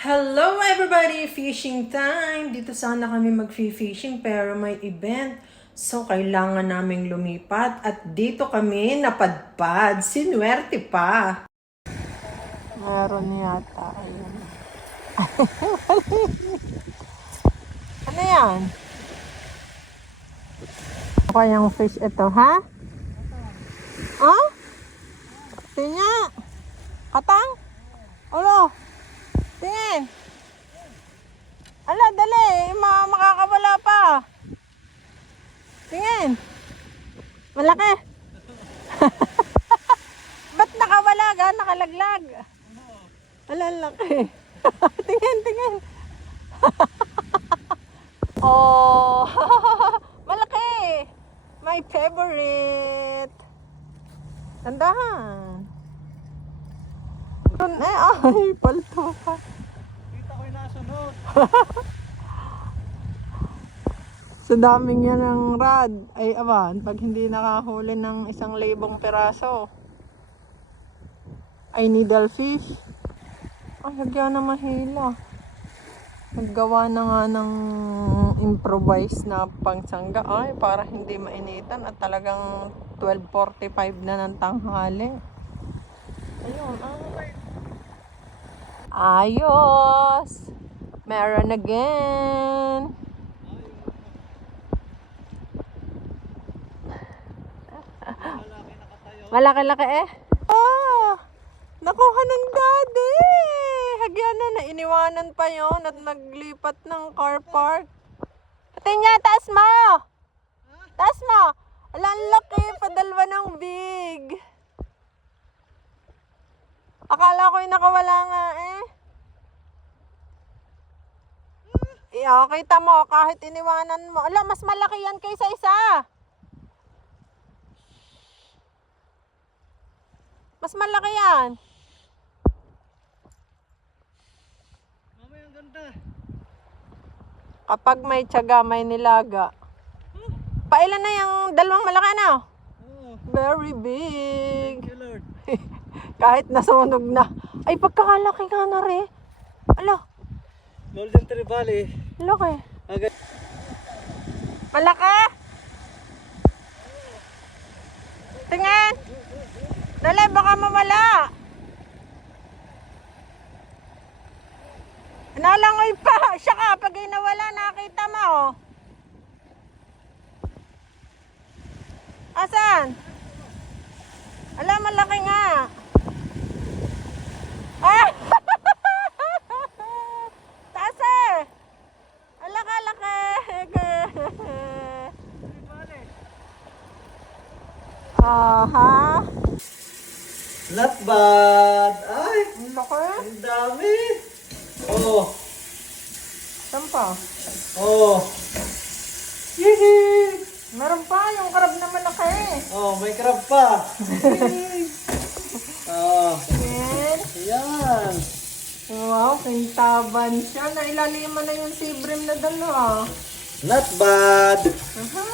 Hello everybody! Fishing time! Dito sana kami mag-fishing pero may event. So, kailangan naming lumipat at dito kami napadpad. Sinuwerte pa! Meron yata. Ayun. Ano yan? Ano kayang fish ito, ha? Ha? Tinya? Katang? Ano? Tingin. Ala, dali. Makakawala pa. Tingin. Malaki. Ba't nakawala ka? Nakalaglag. Ala, laki. Tingin. Oh, malaki. My favorite. Tandahan. Ay, palto pa. Kita ko yung nasunod. Sa daming yan ng rad. Ay, awan, pag hindi nakahuli ng 1,000 peraso. Ay, needlefish. Ay, hagyan na mahila. Naggawa na nga ng improvise na pangsangga. Ay, para hindi mainitan at talagang 12:45 na ng tanghali. Ayun, ayos! Meron again! Malaki-laki eh. Nakuha ng daddy! Hagyan na, iniwanan pa yon at naglipat ng car park. Ate niya, taas mo! Taas mo! Alang laki, padalwa ng big. Akala ko yung nakawala nga eh. Kita mo, kahit iniwanan mo. Ala, mas malaki yan kaysa isa. Mas malaki yan. Mamaya ang ganda. Kapag may tiyaga, may nilaga. Pailan na yung dalawang malaki na? Oo. Very big. Thank you, Lord. Kahit nasunog na. Ay, pagkakalaki nga na rin. Ala, Golden Tree Valley. laki. Agad. Malaki? Tingin. Dali, baka mawala. Nalangoy pa. Siya ka, pag inawala, nakita mo. Asan? Ala, malaki nga. Ah! Taas eh. Alaka-laki. Aha. Not bad. Ay, Ang laki. ang dami. Oh, Saan pa? oh. Yee! Meron pa, yung crab na malaki. Oh, may crab pa. Oh, Yan. yan. Wow, kintaban siya. Nailaliman na yung sibrim na dalawa. Not bad. Aha.